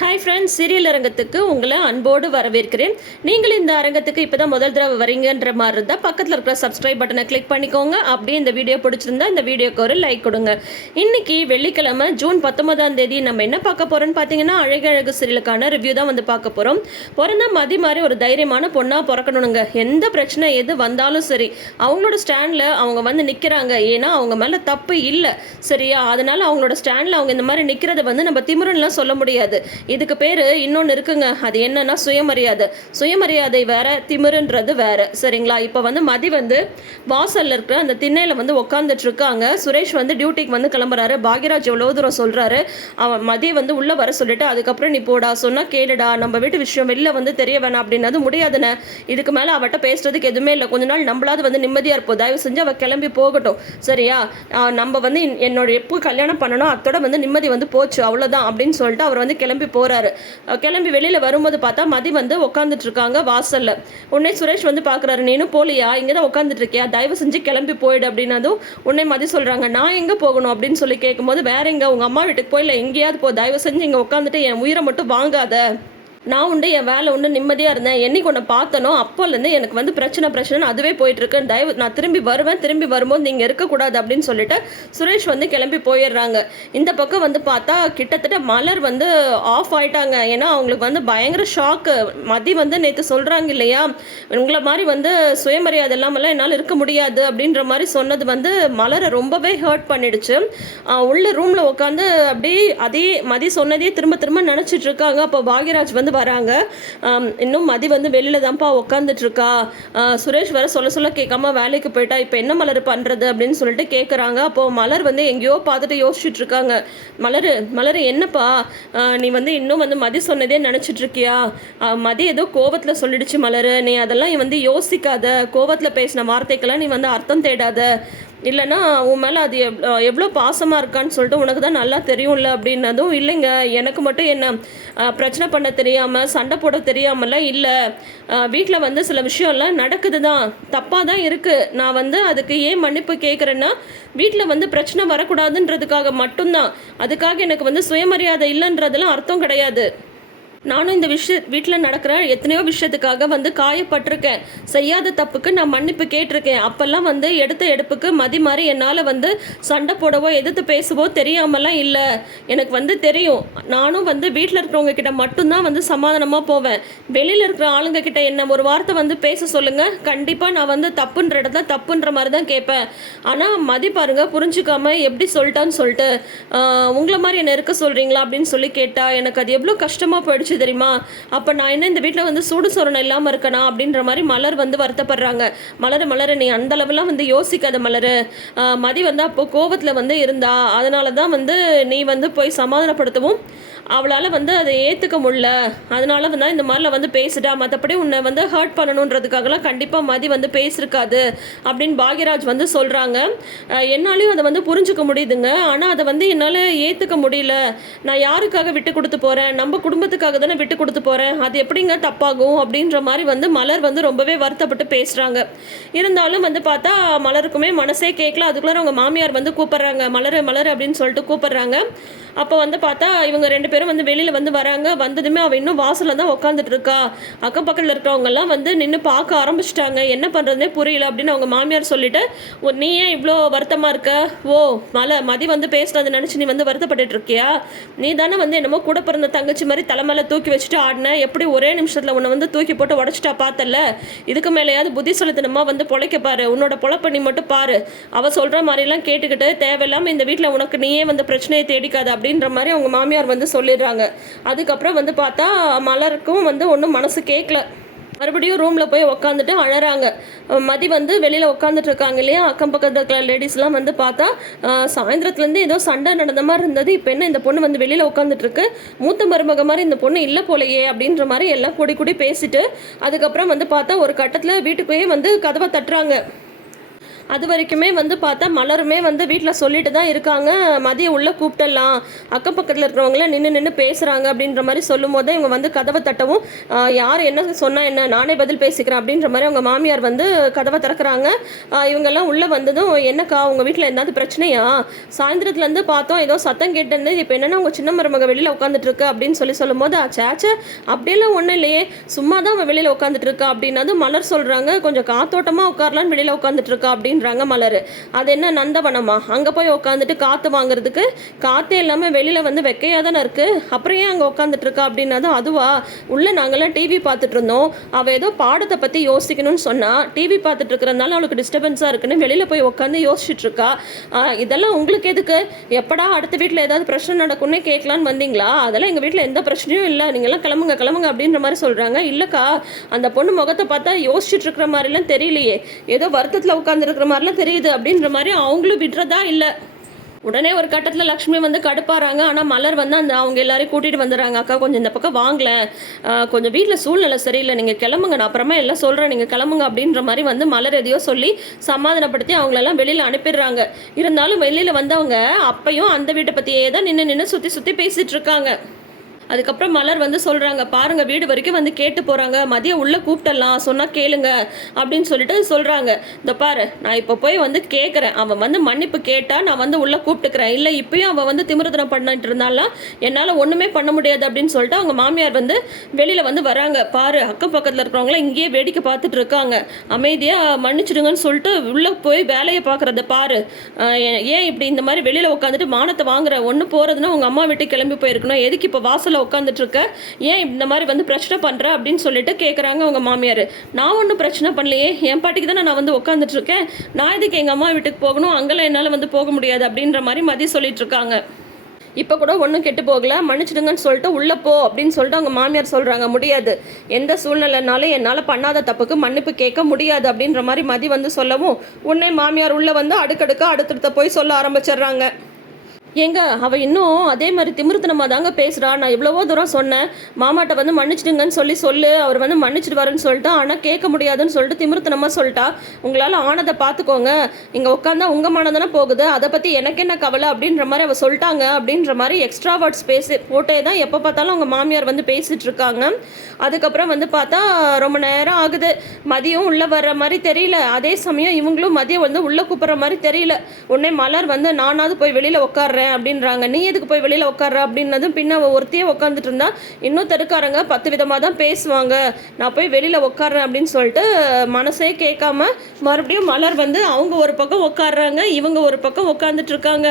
Hi friends, serial அரங்கத்துக்கு உங்களை அன்போடு வரவேற்கிறேன். நீங்கள் இந்த அரங்கத்துக்கு இப்போ தான் முதல் தடவை வரீங்கன்ற மாதிரி இருந்தால் பக்கத்தில் இருக்கிற சப்ஸ்கிரைப் பட்டனை கிளிக் பண்ணிக்கோங்க. அப்படியே இந்த வீடியோ பிடிச்சிருந்தா இந்த வீடியோக்கு ஒரு லைக் கொடுங்க. இன்னைக்கு வெள்ளிக்கிழமை ஜூன் 19ஆம் தேதி நம்ம என்ன பார்க்க போகிறோம்னு பார்த்தீங்கன்னா, அழகு சீரியலுக்கான ரிவ்யூ தான் வந்து பார்க்க போகிறோம். பிறந்தா மதி மாதிரி ஒரு தைரியமான பொண்ணாக பிறக்கணுங்க. எந்த பிரச்சனை எது வந்தாலும் சரி, அவங்களோட ஸ்டாண்டில் அவங்க வந்து நிற்கிறாங்க. ஏன்னா அவங்க மேலே தப்பு இல்லை, சரியா? அதனால அவங்களோட ஸ்டாண்டில் அவங்க இந்த மாதிரி நிற்கிறத வந்து நம்ம திமிருன்னுலாம் சொல்ல முடியாது. இதுக்கு பேர் இன்னொன்று இருக்குங்க. அது என்னன்னா சுயமரியாதை. சுயமரியாதை வேற, திமிருன்றது வேற, சரிங்களா? இப்போ வந்து மதி வந்து வாசல்ல இருக்கிற அந்த திண்ணையில் வந்து உட்காந்துட்டு இருக்காங்க. சுரேஷ் வந்து டியூட்டிக்கு வந்து கிளம்புறாரு. பாக்யராஜ் எவ்வளோ தூரம் சொல்றாரு. அவன் மதியை வந்து உள்ள வர சொல்லிட்டு அதுக்கப்புறம் நீ போடா, சொன்னா கேளுடா, நம்ம வீட்டு விஷயம் வெளில வந்து தெரிய வேணாம் அப்படின்னது முடியாதுன்னு. இதுக்கு மேலே அவட்ட பேசுறதுக்கு எதுவுமே இல்லை. கொஞ்ச நாள் நம்மளாவது வந்து நிம்மதியாக இருப்போம். தயவு செஞ்சு அவள் கிளம்பி போகட்டும், சரியா? நம்ம வந்து என்னோட எப்போ கல்யாணம் பண்ணணும் அத்தோட வந்து நிம்மதி வந்து போச்சு, அவ்வளோதான் அப்படின்னு சொல்லிட்டு அவர் வந்து கிளம்பி போறாரு. கிளம்பி வெளியில வரும்போது பார்த்தா மதி வந்து உட்காந்துட்டு இருக்காங்க வாசல்ல. உடனே சுரேஷ் வந்து பாக்குறாரு, நீனும் போலியா, இங்கதான் உட்காந்துட்டு இருக்கியா, தயவு செஞ்சு கிளம்பி போயிடு அப்படின்னதும் உடனே மதி சொல்றாங்க, நான் எங்க போகணும் அப்படின்னு சொல்லி கேட்கும்போது, வேற எங்க உங்க அம்மா வீட்டுக்கு போய் இல்லை எங்கேயாவது போ, தயவு செஞ்சு இங்க உட்காந்துட்டு என் உயிரை மட்டும் வாங்காத. நான் உண்டு என் வேலை உண்டு நிம்மதியாக இருந்தேன். என்னைக்கு ஒன்று பார்த்தனோ அப்போலேருந்து எனக்கு வந்து பிரச்சனை அதுவே போயிட்டுருக்கு. தயவு நான் திரும்பி வருவேன், திரும்பி வரும்போது நீங்கள் இருக்கக்கூடாது அப்படின்னு சொல்லிட்டு சுரேஷ் வந்து கிளம்பி போயிடுறாங்க. இந்த பக்கம் வந்து பார்த்தா கிட்டத்தட்ட மலர் வந்து ஆஃப் ஆயிட்டாங்க. ஏன்னா அவங்களுக்கு வந்து பயங்கர ஷாக்கு. மதி வந்து நேற்று சொல்கிறாங்க இல்லையா, உங்களை மாதிரி வந்து சுயமரியாதை இல்லாமலாம் என்னால் இருக்க முடியாது அப்படின்ற மாதிரி சொன்னது வந்து மலரை ரொம்பவே ஹர்ட் பண்ணிடுச்சு. உள்ள ரூமில் உட்காந்து அப்படியே அதே மதி சொன்னதே திரும்ப திரும்ப நினச்சிட்டு இருக்காங்க. அப்போ பாக்யராஜ் வந்து வராங்க. இன்னும் மதி வந்து வெளியில தான்ப்பா உட்காந்துட்டு இருக்கா. சுரேஷ் வர சொல்ல சொல்ல கேட்காம வேலைக்கு போயிட்டா, இப்போ என்ன மலர் பண்றது அப்படின்னு சொல்லிட்டு கேட்குறாங்க. அப்போ மலர் வந்து எங்கேயோ பார்த்துட்டு யோசிச்சுட்டு இருக்காங்க. மலர் என்னப்பா, நீ வந்து இன்னும் வந்து மதி சொன்னதே நினச்சிட்டு இருக்கியா? மதி ஏதோ கோவத்தில் சொல்லிடுச்சு மலர், நீ அதெல்லாம் வந்து யோசிக்காத. கோவத்தில் பேசின வார்த்தைக்கெல்லாம் நீ வந்து அர்த்தம் தேடாத. இல்லைன்னா உன் மேலே அது எவ்வளோ பாசமாக இருக்கான்னு சொல்லிட்டு உனக்கு தான் நல்லா தெரியும்ல அப்படின்னதும், இல்லைங்க எனக்கு மட்டும் என்ன பிரச்சனை பண்ண தெரியாமல் சண்டை போட தெரியாமலாம் இல்லை. வீட்டில் வந்து சில விஷயம்லாம் நடக்குது தான், தப்பாக தான் இருக்குது. நான் வந்து அதுக்கு ஏன் மன்னிப்பு கேட்குறேன்னா, வீட்டில் வந்து பிரச்சனை வரக்கூடாதுன்றதுக்காக மட்டும்தான். அதுக்காக எனக்கு வந்து சுயமரியாதை இல்லைன்றதெல்லாம் அர்த்தம் கிடையாது. நானும் இந்த வீட்டில் நடக்கிற எத்தனையோ விஷயத்துக்காக வந்து காயப்பட்டிருக்கேன். செய்யாத தப்புக்கு நான் மன்னிப்பு கேட்டிருக்கேன். அப்போல்லாம் வந்து எடுத்த எடுப்புக்கு மதி மாதிரி என்னால் வந்து சண்டை போடவோ எதிர்த்து பேசவோ தெரியாமலாம் இல்லை. எனக்கு வந்து தெரியும். நானும் வந்து வீட்டில் இருக்கிறவங்க கிட்ட மட்டும்தான் வந்து சமாதானமாக போவேன். வெளியில் இருக்கிற ஆளுங்க கிட்ட என்ன ஒரு வார்த்தை வந்து பேச சொல்லுங்கள், கண்டிப்பாக நான் வந்து தப்புன்ற இடத்த தப்புன்ற மாதிரி தான் கேட்பேன். ஆனால் மதி பாருங்க புரிஞ்சுக்காம எப்படி சொல்லிட்டான்னு சொல்லிட்டு உங்களை மாதிரி என்ன இருக்க சொல்கிறீங்களா அப்படின்னு சொல்லி கேட்டால் எனக்கு அது எவ்வளோ கஷ்டமாக போயிடுச்சு தெரியுமா? அப்ப நான் என்ன இந்த வீட்டில் வந்து சூடு சொரணம் இல்லாம இருக்கனா அப்படின்ற மாதிரி மலர் வந்து வருத்தப்படுறாங்க. மலர் நீ அந்த அளவுலாம் வந்து யோசிக்காத மலர். மதி வந்து அப்போ கோபத்தில் வந்து இருந்தா, அதனால தான் வந்து நீ வந்து போய் சமாதானப்படுத்தவும் அவளால் வந்து அதை ஏற்றுக்க முடியல. அதனால வந்து இந்த மாதிரிலாம் வந்து பேசிட்டா, மற்றபடி உன்னை வந்து ஹர்ட் பண்ணணுன்றதுக்காகலாம் கண்டிப்பாக மதி வந்து பேசியிருக்காது அப்படின்னு பாக்யராஜ் வந்து சொல்கிறாங்க. என்னாலையும் அதை வந்து புரிஞ்சுக்க முடியுதுங்க. ஆனால் அதை வந்து என்னால் ஏற்றுக்க முடியல. நான் யாருக்காக விட்டு கொடுத்து போகிறேன், நம்ம குடும்பத்துக்காக தானே விட்டு கொடுத்து போகிறேன், அது எப்படிங்க தப்பாகும் அப்படின்ற மாதிரி வந்து மலர் வந்து ரொம்பவே வருத்தப்பட்டு பேசுகிறாங்க. இருந்தாலும் வந்து பார்த்தா மலருக்குமே மனசே கேட்கல. அதுக்குள்ளே அவங்க மாமியார் வந்து கூப்பிட்றாங்க, மலர் அப்படின்னு சொல்லிட்டு கூப்பிட்றாங்க. அப்போ வந்து பார்த்தா இவங்க ரெண்டு பேரும் வந்து வெளியில் வந்து வராங்க. வந்ததுமே அவள் இன்னும் வாசலில் தான் உட்காந்துட்டு இருக்கா. அக்கம் பக்கத்தில் இருக்கிறவங்கெல்லாம் வந்து நின்று பார்க்க ஆரம்பிச்சிட்டாங்க. என்ன பண்ணுறதுனே புரியல அப்படின்னு அவங்க மாமியார் சொல்லிட்டு, நீ ஏன் இவ்வளோ வருத்தமாக இருக்க? ஓ மதி வந்து பேசுனதை நினச்சி நீ வந்து வருத்தப்பட்டு இருக்கியா? நீ தானே வந்து என்னமோ கூட பிறந்த தங்கச்சி மாதிரி தலைமையில தூக்கி வச்சுட்டு ஆடின, எப்படி ஒரே நிமிஷத்தில் உன்னை வந்து தூக்கி போட்டு உடச்சிட்டா பார்த்தல? இதுக்கு மேலேயாவது புத்தி சொல்லத்தனமா வந்து பொழைக்க பாரு, உன்னோட பொழப்ப நீ மட்டும் பாரு. அவள் சொல்கிற மாதிரிலாம் கேட்டுக்கிட்டு தேவையில்லாமல் இந்த வீட்டில் உனக்கு நீயே வந்து பிரச்சனையை தேடிக்காத அப்படின்ற மாதிரி அவங்க மாமியார் வந்து சொல்லிடுறாங்க. அதுக்கப்புறம் வந்து பார்த்தா மலருக்கும் வந்து ஒன்றும் மனசு கேட்கல. மறுபடியும் ரூமில் போய் உக்காந்துட்டு அழறாங்க. மதி வந்து வெளியில் உட்காந்துட்டு இருக்காங்க இல்லையா, அக்கம் பக்கத்தில் இருக்கிற லேடிஸ்லாம் வந்து பார்த்தா சாயந்தரத்துலேருந்து ஏதோ சண்டை நடந்த மாதிரி இருந்தது. இப்போ என்ன இந்த பொண்ணு வந்து வெளியில் உட்காந்துட்டு இருக்கு, மூத்த மருமக மாதிரி இந்த பொண்ணு இல்லை போலையே அப்படின்ற மாதிரி எல்லாம் கூடி பேசிட்டு அதுக்கப்புறம் வந்து பார்த்தா ஒரு கட்டத்தில் வீட்டுக்குள்ளேயே வந்து கதவை தட்டுறாங்க. அது வரைக்குமே வந்து பார்த்தா மலருமே வந்து வீட்டில் சொல்லிட்டு தான் இருக்காங்க, மதியம் உள்ளே கூப்பிட்டுடலாம், அக்கம் பக்கத்தில் இருக்கிறவங்களாம் நின்று பேசுகிறாங்க அப்படின்ற மாதிரி சொல்லும் போது இவங்க வந்து கதவை தட்டவும், யார் என்ன சொன்னால் என்ன, நானே பதில் பேசிக்கிறேன் அப்படின்ற மாதிரி அவங்க மாமியார் வந்து கதவை திறக்கிறாங்க. இவங்கெல்லாம் உள்ளே வந்ததும், என்னக்கா உங்கள் வீட்டில் எதாவது பிரச்சனையா, சாயந்தரத்துலேருந்து பார்த்தோம் ஏதோ சத்தம் கேட்டிருந்து, இப்போ என்னென்னா உங்கள் சின்ன மருமக வெளியில் உட்காந்துட்ருக்கு அப்படின்னு சொல்லும்போது, சேச்சே அப்படியெல்லாம் ஒன்றும் இல்லையே, சும்மா தான் அவன் வெளியில் உட்காந்துட்டு இருக்கா அப்படின்னது மலர் சொல்கிறாங்க, கொஞ்சம் காத்தோட்டமாக உட்காரலான்னு வெளியில் உட்காந்துட்டு இருக்கா அப்படின்றாங்க மலர். அது என்ன நந்தவனமா, அங்கே போய் உட்காந்துட்டு காற்று வாங்குறதுக்கு காற்றே இல்லாமல் வெளியில் வந்து வெக்கையாக தானே இருக்குது, அப்புறம் ஏன் அங்கே உட்காந்துட்டு இருக்கா அப்படின்னதும், அதுவா உள்ளே நாங்கள்லாம் டிவி பார்த்துட்டு இருந்தோம், அவள் ஏதோ பாடத்தை பற்றி யோசிக்கணும்னு சொன்னால் டிவி பார்த்துட்டு இருக்கிறதுனால அவளுக்கு டிஸ்டர்பன்ஸாக இருக்குன்னு வெளியில் போய் உட்காந்து யோசிச்சுட்டு இருக்கா. இதெல்லாம் உங்களுக்கு எதுக்கு, எப்படா அடுத்த வீட்டில் ஏதாவது பிரச்சனை நடக்கும்னே கேட்கலான்னு வந்தீங்களா, அதெல்லாம் எங்கள் வீட்டில் எந்த பிரச்சனையும் இல்லை, நீங்கள்லாம் கிளம்புங்க அப்படின்ற மாதிரி சொல்கிறாங்க. இல்லைக்கா அந்த பொண்ணு முகத்தை பார்த்தா யோசிச்சுட்டு இருக்கிற மாதிரிலாம் தெரியலையே, ஏதோ வருத்தத்தில் உட்காந்துருக்கிற மாதிரிலாம் தெரியுது அப்படின்ற மாதிரி அவங்களும் விடுறதா இல்லை. உடனே ஒரு கட்டத்தில் லக்ஷ்மி வந்து கடுப்பாறாங்க. ஆனால் மலர் வந்து அவங்க எல்லாரையும் கூட்டிகிட்டு வந்துடுறாங்க. அக்கா கொஞ்சம் இந்த பக்கம் வாங்கல, கொஞ்சம் வீட்டில் சூழ்நிலை சரியில்லை, நீங்கள் கிளம்புங்க, நான் அப்புறமா எல்லாம் சொல்கிறேன், நீங்கள் கிளம்புங்க அப்படின்ற மாதிரி வந்து மலர் எதையோ சொல்லி சமாதானப்படுத்தி அவங்களெல்லாம் வெளியில் அனுப்பிடுறாங்க. இருந்தாலும் வெளியில் வந்து அவங்க அப்பையும் அந்த வீட்டை பற்றியே தான் நின்று சுற்றி பேசிகிட்டு இருக்காங்க. அதுக்கப்புறம் மலர் வந்து சொல்கிறாங்க, பாருங்கள் வீடு வரைக்கும் வந்து கேட்டு போகிறாங்க, மதியம் உள்ளே கூப்பிட்டலாம், சொன்னால் கேளுங்க அப்படின்னு சொல்லிட்டு சொல்கிறாங்க. இந்த பாரு, நான் இப்போ போய் வந்து கேட்குறேன், அவன் வந்து மன்னிப்பு கேட்டால் நான் வந்து உள்ளே கூப்பிட்டுக்கிறேன், இல்லை இப்பயும் அவன் வந்து திமிருதனம் பண்ணிட்டு இருந்தாலும் என்னால் ஒன்றுமே பண்ண முடியாது அப்படின்னு சொல்லிட்டு அவங்க மாமியார் வந்து வெளியில் வந்து வராங்க. பாரு, அக்கம் பக்கத்தில் இருக்கிறவங்களாம் இங்கேயே வேடிக்கை பார்த்துட்டு இருக்காங்க, அமைதியாக மன்னிச்சிடுங்கன்னு சொல்லிட்டு உள்ளே போய் வேலையை பார்க்குறத பாரு, ஏன் இப்படி இந்த மாதிரி வெளியில் உட்காந்துட்டு மானத்தை வாங்குற, ஒன்று போகிறதுனா உங்கள் அம்மா வீட்டுக்கு கிளம்பி போயிருக்கணும், எதுக்கு இப்போ வாசலில் உட்காந்துட்டு இருக்க, ஏன் இந்த மாதிரி வந்து பிரச்சனை பண்ற அப்படின்னு சொல்லிட்டு கேட்குறாங்க அவங்க மாமியார். நான் ஒன்றும் பிரச்சனை பண்ணலையே, என் பாட்டிக்கு தானே நான் வந்து உட்காந்துட்டு இருக்கேன், நான் இதுக்கு எங்கள் அம்மா வீட்டுக்கு போகணும், அங்கெல்லாம் என்னால் வந்து போக முடியாது அப்படின்ற மாதிரி மதி சொல்லிட்டு இருக்காங்க. இப்போ கூட ஒன்றும் கெட்டு போகல, மன்னிச்சிடுங்கன்னு சொல்லிட்டு உள்ளே போ அப்படின்னு சொல்லிட்டு அவங்க மாமியார் சொல்கிறாங்க. முடியாது, எந்த சூழ்நிலைனாலும் என்னால் பண்ணாத தப்புக்கு மன்னிப்பு கேட்க முடியாது அப்படின்ற மாதிரி மதி வந்து சொல்லவும், உன்னை மாமியார் உள்ளே வந்து அடுத்தடுத்த போய் சொல்ல ஆரம்பிச்சிடுறாங்க. ஏங்க அவள் இன்னும் அதே மாதிரி திமிருத்தனமாக தாங்க பேசுகிறா, நான் எவ்வளவோ தூரம் சொன்னேன், மாமாட்ட வந்து மன்னிச்சிடுங்கன்னு சொல்லு, அவர் வந்து மன்னிச்சிடுவாருன்னு சொல்லிட்டு, ஆனால் கேட்க முடியாதுன்னு சொல்லிட்டு திமிருத்தனமாக சொல்லிட்டா. உங்களால் ஆனதை பார்த்துக்கோங்க, இங்கே உட்காந்தா உங்கள் மனதானே போகுது, அதை பற்றி எனக்கு என்ன கவலை அப்படின்ற மாதிரி அவள் சொல்லிட்டாங்க அப்படின்ற மாதிரி எக்ஸ்ட்ரா வேர்ட்ஸ் போட்டே தான் எப்போ பார்த்தாலும் அவங்க மாமியார் வந்து பேசிகிட்டு இருக்காங்க. அதுக்கப்புறம் வந்து பார்த்தா ரொம்ப நேரம் ஆகுது, மதியம் உள்ளே வர்ற மாதிரி தெரியல, அதே சமயம் இவங்களும் மதியம் வந்து உள்ளே கூப்பிட்ற மாதிரி தெரியல. உடனே மலர் வந்து நானாவது போய் வெளியில் உட்கார்றேன் அப்படின்றாங்க. நீ எதுக்கு போய் வெளியில் உட்கார்ற அப்படின்னதும், பின்ன ஒருத்தையே உட்காந்துட்டு இருந்தா இன்னும் தடுக்காரங்க 10 விதமாக தான் பேசுவாங்க, நான் போய் வெளியில் உட்கார்றேன் அப்படின்னு சொல்லிட்டு மனசே கேட்காம மறுபடியும் மலர் வந்து அவங்க ஒரு பக்கம் உட்காடுறாங்க, இவங்க ஒரு பக்கம் உட்காந்துட்டு இருக்காங்க.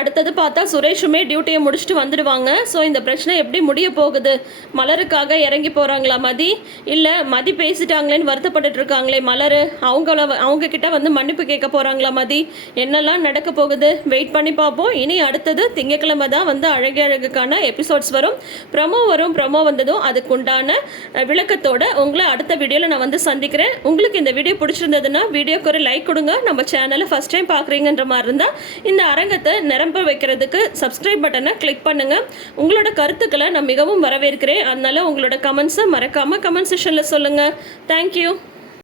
அடுத்தது பார்த்தா சுரேஷுமே டியூட்டியை முடிச்சுட்டு வந்துடுவாங்க. ஸோ இந்த பிரச்சனை எப்படி முடிய போகுது, மலருக்காக இறங்கி போகிறாங்களா மதி, இல்லை மதி பேசிட்டாங்களேன்னு வருத்தப்பட்டு இருக்காங்களே மலர், அவங்க கிட்ட வந்து மன்னிப்பு கேட்க போகிறாங்களா மதி, என்னெல்லாம் நடக்க போகுது வெயிட் பண்ணி பார்ப்போம். இனி அடுத்தது திங்கட்கிழமை தான் வந்து அழகுக்கான எபிசோட்ஸ் வரும், ப்ரமோ வந்ததும் அதுக்குண்டான விளக்கத்தோட உங்களை அடுத்த வீடியோவில் நான் வந்து சந்திக்கிறேன். உங்களுக்கு இந்த வீடியோ பிடிச்சிருந்ததுன்னா வீடியோக்கு ஒரு லைக் கொடுங்க. நம்ம சேனலை ஃபஸ்ட் டைம் பார்க்குறீங்கன்ற மாதிரி இருந்தால் இந்த அரங்கத்தை நிரம்ப வைக்கிறதுக்கு சப்ஸ்கிரைப் பட்டனை கிளிக் பண்ணுங்கள். உங்களோட கருத்துக்களை நான் மிகவும் வரவேற்கிறேன். அதனால் உங்களோட கமெண்ட்ஸை மறக்காமல் கமெண்ட் செக்ஷனில் சொல்லுங்கள். தேங்க்யூ.